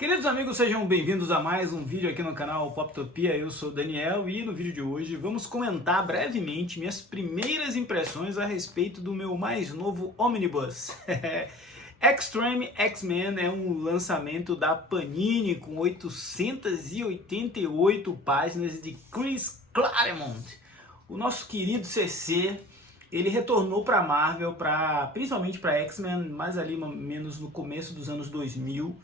Queridos amigos, sejam bem-vindos a mais um vídeo aqui no canal Poptopia. Eu sou o Daniel e no vídeo de hoje vamos comentar brevemente minhas primeiras impressões a respeito do meu mais novo Omnibus. Extreme X-Men é um lançamento da Panini com 888 páginas de Chris Claremont. O nosso querido CC, ele retornou para a Marvel, principalmente para X-Men, mais ali menos no começo dos anos 2000,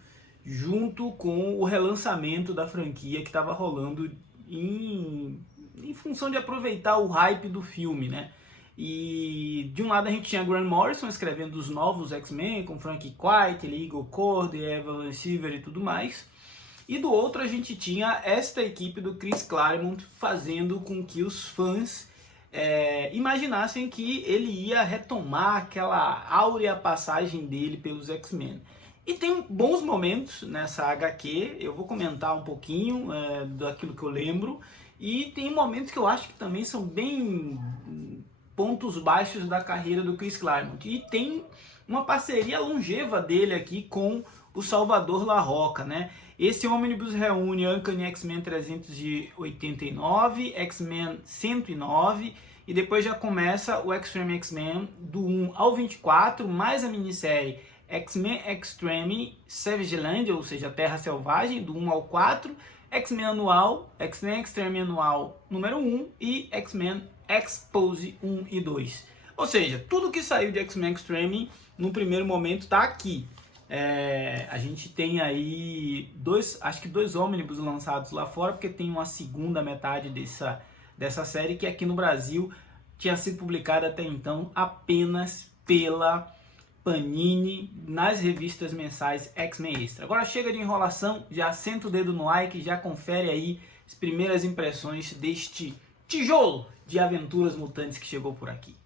junto com o relançamento da franquia que estava rolando em função de aproveitar o hype do filme, né? E de um lado a gente tinha Grant Morrison escrevendo os novos X-Men, com Frank Quitely, Igor Corday, Evan Silver e tudo mais. E do outro a gente tinha esta equipe do Chris Claremont fazendo com que os fãs imaginassem que ele ia retomar aquela áurea passagem dele pelos X-Men. E tem bons momentos nessa HQ, eu vou comentar um pouquinho daquilo que eu lembro, e tem momentos que eu acho que também são bem pontos baixos da carreira do Chris Claremont. E tem uma parceria longeva dele aqui com o Salvador Larroca, né? Esse Omnibus reúne Uncanny X-Men 389, X-Men 109, e depois já começa o Extreme X-Men do 1 ao 24, mais a minissérie X-Men Extreme Savage Land, ou seja, Terra Selvagem, do 1 ao 4, X-Men Anual, X-Men Extreme Anual número 1 e X-Men Expose 1 e 2. Ou seja, tudo que saiu de X-Men Extreme no primeiro momento está aqui. A gente tem aí acho que dois ônibus lançados lá fora, porque tem uma segunda metade dessa série que aqui no Brasil tinha sido publicada até então apenas pela Panini nas revistas mensais X-Men Extra. Agora chega de enrolação, já senta o dedo no like, já confere aí as primeiras impressões deste tijolo de aventuras mutantes que chegou por aqui.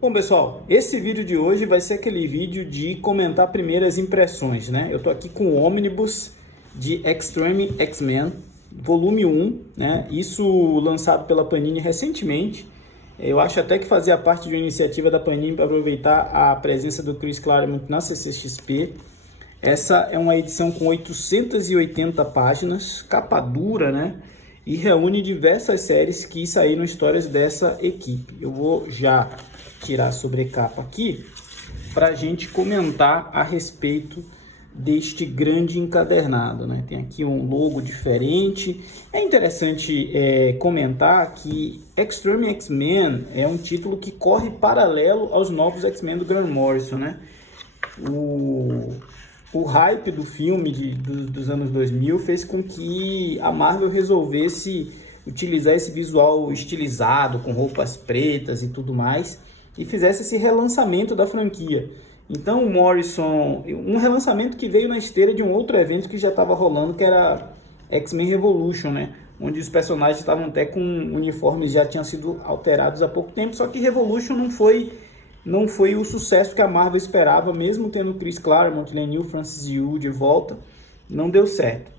Bom pessoal, esse vídeo de hoje vai ser aquele vídeo de comentar primeiras impressões, né? Eu tô aqui com o Omnibus de Extreme X-Men, volume 1, né? Isso lançado pela Panini recentemente. Eu acho até que fazia parte de uma iniciativa da Panini para aproveitar a presença do Chris Claremont na CCXP. Essa é uma edição com 880 páginas, capa dura, né? E reúne diversas séries que saíram histórias dessa equipe. Eu vou já tirar a sobrecapa aqui para a gente comentar a respeito deste grande encadernado, né? Tem aqui um logo diferente. É interessante comentar que Extreme X-Men é um título que corre paralelo aos novos X-Men do Grant Morrison, né? O hype do filme dos anos 2000 fez com que a Marvel resolvesse utilizar esse visual estilizado, com roupas pretas e tudo mais, e fizesse esse relançamento da franquia. Então o Morrison, um relançamento que veio na esteira de um outro evento que já estava rolando, que era X-Men Revolution, né? Onde os personagens estavam até com uniformes já tinham sido alterados há pouco tempo, só que Revolution não foi o sucesso que a Marvel esperava, mesmo tendo Chris Claremont, Len Neal, Francis Yu de volta, não deu certo.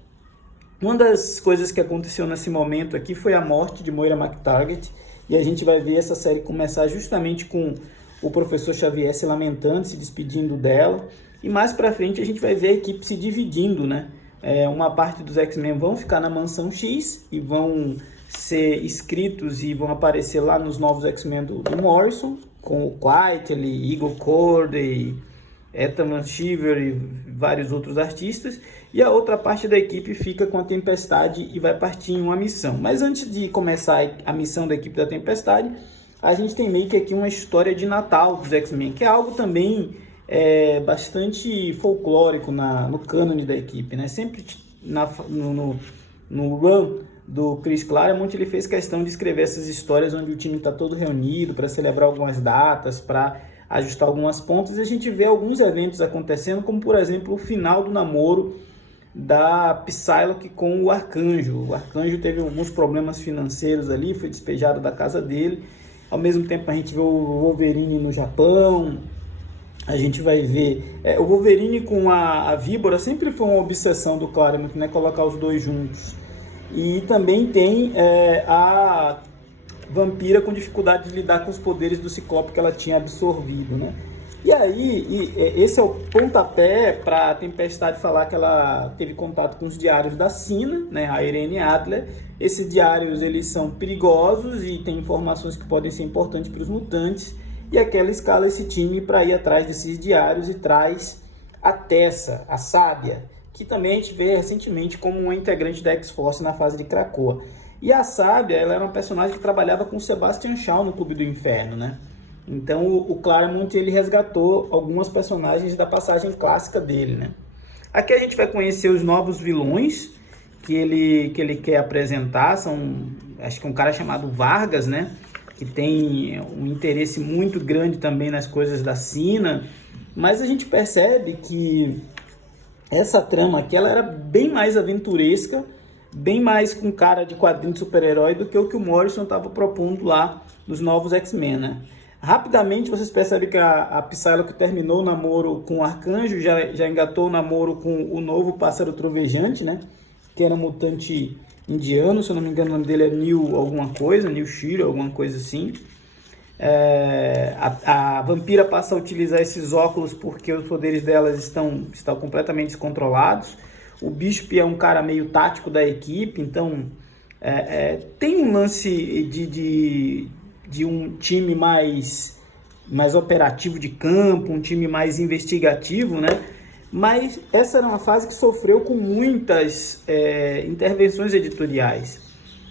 Uma das coisas que aconteceu nesse momento aqui foi a morte de Moira McTaggart, e a gente vai ver essa série começar justamente com o professor Xavier se lamentando, se despedindo dela, e mais pra frente a gente vai ver a equipe se dividindo, né? Uma parte dos X-Men vão ficar na Mansão X e vão ser escritos e vão aparecer lá nos novos X-Men do Morrison, com o Quitely, Igor Corday, Ethan Shiver e vários outros artistas, e a outra parte da equipe fica com a Tempestade e vai partir em uma missão. Mas antes de começar a missão da equipe da Tempestade, a gente tem meio que aqui uma história de Natal dos X-Men, que é algo também bastante folclórico no cânone da equipe, né? Sempre no run do Chris Claremont, ele fez questão de escrever essas histórias onde o time está todo reunido para celebrar algumas datas, para ajustar algumas pontas, e a gente vê alguns eventos acontecendo, como por exemplo o final do namoro da Psylocke com o Arcanjo. O Arcanjo teve alguns problemas financeiros ali, foi despejado da casa dele. Ao mesmo tempo a gente vê o Wolverine no Japão, a gente vai ver... o Wolverine com a Víbora sempre foi uma obsessão do Claremont, né? Colocar os dois juntos. E também tem a Vampira com dificuldade de lidar com os poderes do Ciclope que ela tinha absorvido, né? E aí, esse é o pontapé para a Tempestade falar que ela teve contato com os diários da Sina, né, a Irene Adler. Esses diários eles são perigosos e tem informações que podem ser importantes para os mutantes. E aquela escala esse time para ir atrás desses diários e traz a Tessa, a Sábia, que também a gente vê recentemente como uma integrante da X-Force na fase de Krakoa. E a Sábia, ela era uma personagem que trabalhava com o Sebastian Shaw no Clube do Inferno, né? Então o Claremont ele resgatou algumas personagens da passagem clássica dele, né? Aqui a gente vai conhecer os novos vilões que ele quer apresentar. Acho que um cara chamado Vargas, né? Que tem um interesse muito grande também nas coisas da Sina. Mas a gente percebe que essa trama aqui ela era bem mais aventuresca, bem mais com cara de quadrinho de super-herói do que o Morrison estava propondo lá nos novos X-Men, né? Rapidamente vocês percebem que a Psylocke terminou o namoro com o Arcanjo, já engatou o namoro com o novo Pássaro Trovejante, né? Que era um mutante indiano, se eu não me engano o nome dele é Neil alguma coisa, Neil Shiro, alguma coisa assim. A vampira passa a utilizar esses óculos porque os poderes delas estão completamente descontrolados. O Bishop é um cara meio tático da equipe, então tem um lance de um time mais operativo de campo, um time mais investigativo, né? Mas essa era uma fase que sofreu com muitas intervenções editoriais.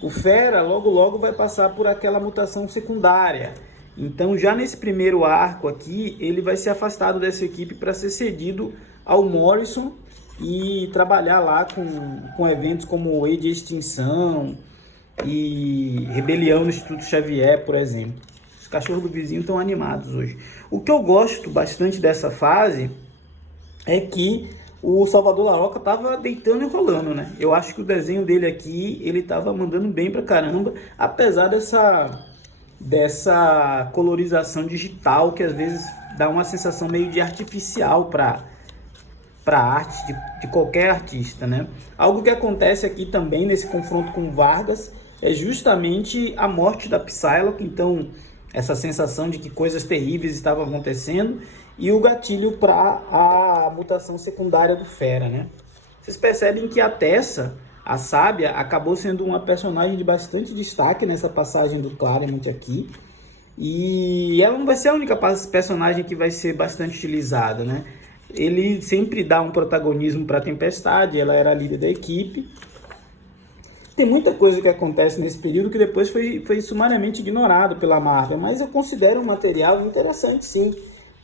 O Fera logo vai passar por aquela mutação secundária. Então já nesse primeiro arco aqui, ele vai ser afastado dessa equipe para ser cedido ao Morrison e trabalhar lá com eventos como Wave de Extinção e Rebelião no Instituto Xavier, por exemplo. Os cachorros do vizinho estão animados hoje. O que eu gosto bastante dessa fase é que o Salvador Larroca estava deitando e rolando, né? Eu acho que o desenho dele aqui, ele estava mandando bem pra caramba, apesar dessa colorização digital que às vezes dá uma sensação meio de artificial para arte de qualquer artista, né? Algo que acontece aqui também nesse confronto com Vargas é justamente a morte da Psylocke, então essa sensação de que coisas terríveis estavam acontecendo e o gatilho para a mutação secundária do Fera, né? Vocês percebem que a Tessa, a Sábia, acabou sendo uma personagem de bastante destaque nessa passagem do Claremont aqui. E ela não vai ser a única personagem que vai ser bastante utilizada, né? Ele sempre dá um protagonismo para a Tempestade, ela era a líder da equipe. Tem muita coisa que acontece nesse período que depois foi sumariamente ignorado pela Marvel, mas eu considero um material interessante, sim.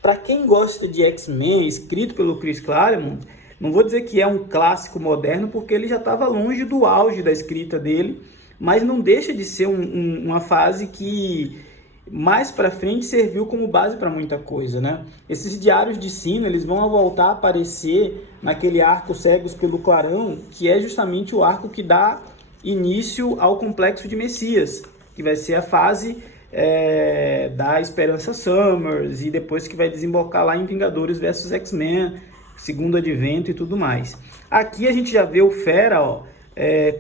Para quem gosta de X-Men, escrito pelo Chris Claremont, não vou dizer que é um clássico moderno, porque ele já estava longe do auge da escrita dele, mas não deixa de ser uma fase que mais para frente serviu como base para muita coisa, né? Esses diários de Sina, eles vão voltar a aparecer naquele arco Cegos pelo Clarão, que é justamente o arco que dá início ao Complexo de Messias, que vai ser a fase da Esperança Summers e depois que vai desembocar lá em Vingadores vs X-Men, Segundo Advento e tudo mais. Aqui a gente já vê o Fera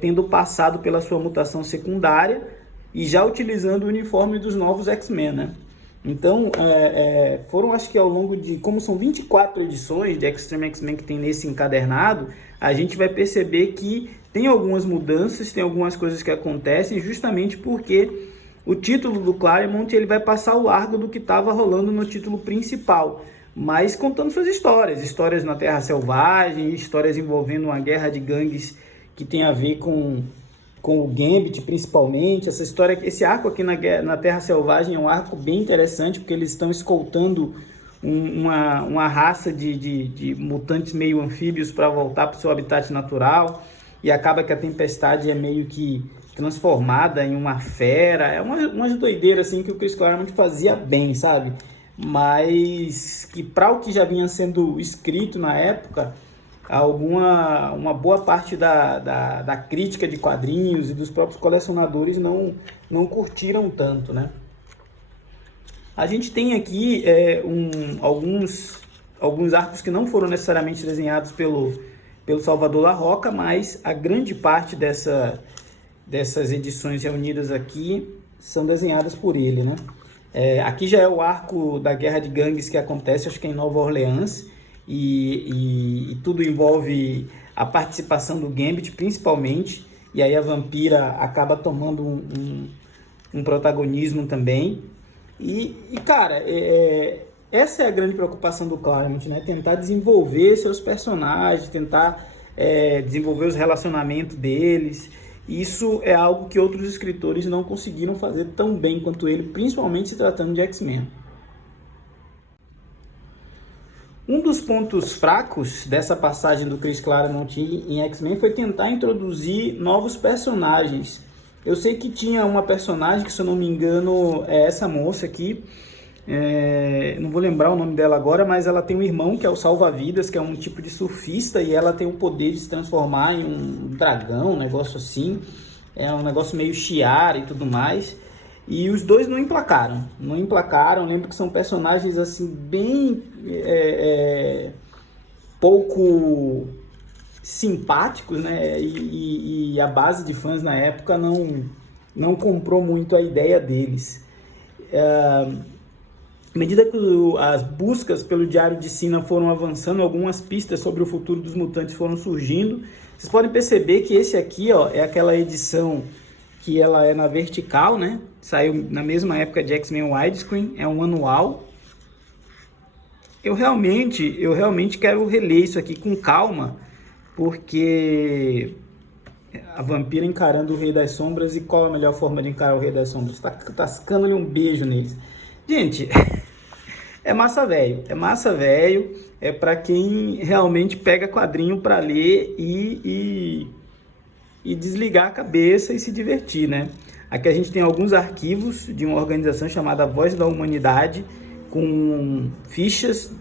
tendo passado pela sua mutação secundária e já utilizando o uniforme dos novos X-Men, né? Então, foram, acho que ao longo de, como são 24 edições de Extreme X-Men que tem nesse encadernado, a gente vai perceber que tem algumas mudanças, tem algumas coisas que acontecem justamente porque o título do Claremont ele vai passar o largo do que estava rolando no título principal, mas contando suas histórias na Terra Selvagem, histórias envolvendo uma guerra de gangues que tem a ver com o Gambit principalmente. Essa história, esse arco aqui na Terra Selvagem é um arco bem interessante, porque eles estão escoltando uma raça de mutantes meio anfíbios para voltar para o seu habitat natural, e acaba que a Tempestade é meio que transformada em uma fera. É umas doideiras assim que o Chris Claremont fazia bem, sabe? Mas que para o que já vinha sendo escrito na época, uma boa parte da crítica de quadrinhos e dos próprios colecionadores não curtiram tanto, né? A gente tem aqui alguns arcos que não foram necessariamente desenhados pelo Salvador Larroca, mas a grande parte dessas edições reunidas aqui são desenhadas por ele, né? Aqui já é o arco da guerra de gangues que acontece, acho que é em Nova Orleans, e tudo envolve a participação do Gambit principalmente, e aí a Vampira acaba tomando um protagonismo também. Cara, essa é a grande preocupação do Claremont, né? Tentar desenvolver seus personagens, tentar desenvolver os relacionamentos deles. Isso é algo que outros escritores não conseguiram fazer tão bem quanto ele, principalmente se tratando de X-Men. Um dos pontos fracos dessa passagem do Chris Claremont em X-Men foi tentar introduzir novos personagens. Eu sei que tinha uma personagem que, se eu não me engano, é essa moça aqui. Não vou lembrar o nome dela agora, mas ela tem um irmão que é o Salva-Vidas, que é um tipo de surfista, e ela tem o poder de se transformar em um dragão, um negócio assim. É um negócio meio Shi'ar e tudo mais. E os dois não emplacaram. Lembro que são personagens assim bem pouco simpáticos, né? E a base de fãs na época não comprou muito a ideia deles. À medida que as buscas pelo Diário de Sina foram avançando, algumas pistas sobre o futuro dos mutantes foram surgindo. Vocês podem perceber que esse aqui, ó, é aquela edição que ela é na vertical, né? Saiu na mesma época de X-Men Widescreen, é um anual. Eu realmente quero reler isso aqui com calma, porque a Vampira encarando o Rei das Sombras, e qual a melhor forma de encarar o Rei das Sombras? Tá tascando-lhe um beijo neles. Gente, é massa velho, é para quem realmente pega quadrinho para ler e desligar a cabeça e se divertir, né? Aqui a gente tem alguns arquivos de uma organização chamada Voz da Humanidade, com fichas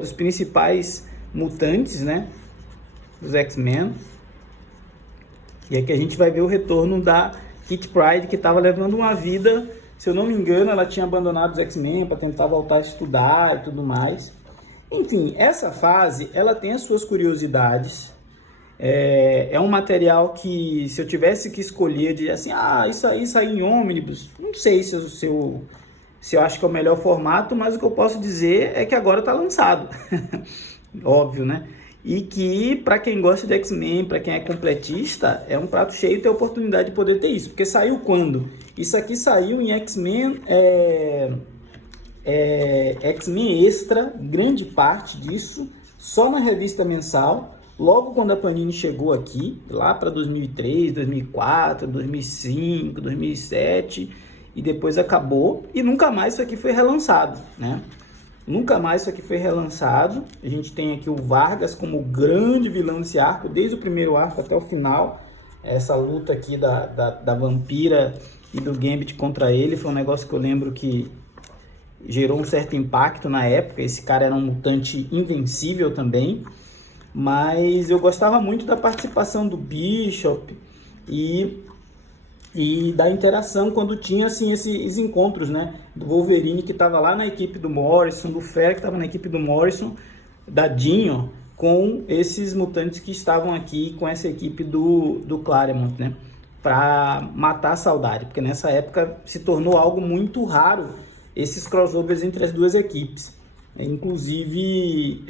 dos principais mutantes, né? Dos X-Men. E aqui a gente vai ver o retorno da Kitty Pryde, que estava levando uma vida, se eu não me engano, ela tinha abandonado os X-Men para tentar voltar a estudar e tudo mais. Enfim, essa fase, ela tem as suas curiosidades. É um material que, se eu tivesse que escolher, de assim, isso aí saiu em ônibus, não sei se eu acho que é o melhor formato, mas o que eu posso dizer é que agora está lançado. Óbvio, né? E que, para quem gosta de X-Men, para quem é completista, é um prato cheio ter a oportunidade de poder ter isso. Porque saiu quando? Isso aqui saiu em X-Men, X-Men Extra, grande parte disso, só na revista mensal, logo quando a Panini chegou aqui, lá para 2003, 2004, 2005, 2007, e depois acabou, e nunca mais isso aqui foi relançado, né? Nunca mais isso aqui foi relançado. A gente tem aqui o Vargas como grande vilão desse arco, desde o primeiro arco até o final. Essa luta aqui da Vampira e do Gambit contra ele foi um negócio que eu lembro que gerou um certo impacto na época. Esse cara era um mutante invencível também. Mas eu gostava muito da participação do Bishop e da interação quando tinha assim, esses encontros, né? Do Wolverine, que estava lá na equipe do Morrison, do Fera, que estava na equipe do Morrison, da Dinho, com esses mutantes que estavam aqui com essa equipe do Claremont, né? Para matar a saudade, porque nessa época se tornou algo muito raro esses crossovers entre as duas equipes. Inclusive,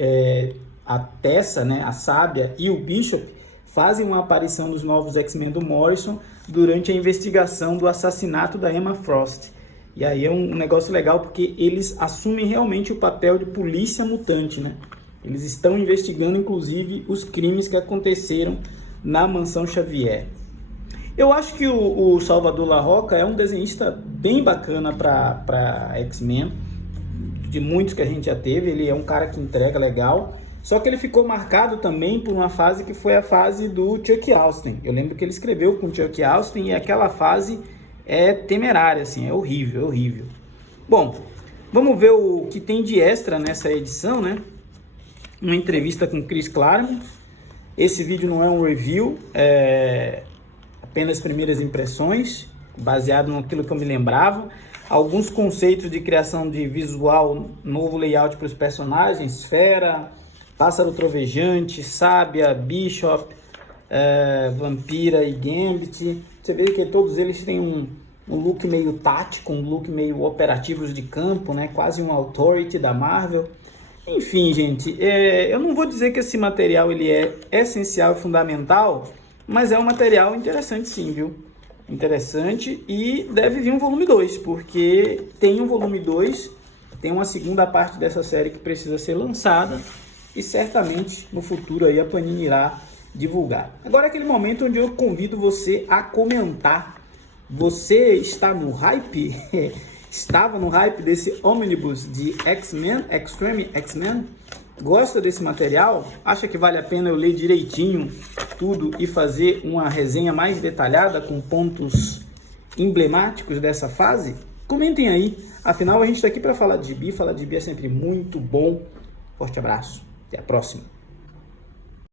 a Tessa, né, a Sábia e o Bishop fazem uma aparição nos novos X-Men do Morrison durante a investigação do assassinato da Emma Frost. E aí é um negócio legal porque eles assumem realmente o papel de polícia mutante, né? Eles estão investigando, inclusive, os crimes que aconteceram na Mansão Xavier. Eu acho que o Salvador Larroca é um desenhista bem bacana para X-Men, de muitos que a gente já teve. Ele é um cara que entrega legal. Só que ele ficou marcado também por uma fase que foi a fase do Chuck Austen. Eu lembro que ele escreveu com o Chuck Austen e aquela fase é temerária, assim, é horrível, horrível. Bom, vamos ver o que tem de extra nessa edição, né? Uma entrevista com Chris Claremont. Esse vídeo não é um review, é apenas primeiras impressões, baseado naquilo que eu me lembrava. Alguns conceitos de criação de visual, novo layout para os personagens, Fera, Pássaro Trovejante, Sábia, Bishop, Vampira e Gambit. Você vê que todos eles têm um look meio tático, um look meio operativos de campo, né? Quase um Authority da Marvel. Enfim, gente, eu não vou dizer que esse material ele é essencial e fundamental, mas é um material interessante sim, viu? Interessante, e deve vir um volume 2, porque tem um volume 2, tem uma segunda parte dessa série que precisa ser lançada, e certamente no futuro aí a Panini irá divulgar. Agora é aquele momento onde eu convido você a comentar. Você está no hype? Estava no hype desse ônibus de X-Men, Extreme X-Men? Gosta desse material? Acha que vale a pena eu ler direitinho tudo e fazer uma resenha mais detalhada com pontos emblemáticos dessa fase? Comentem aí. Afinal, a gente está aqui para falar de gibi. Falar de gibi é sempre muito bom. Forte abraço. Até a próxima.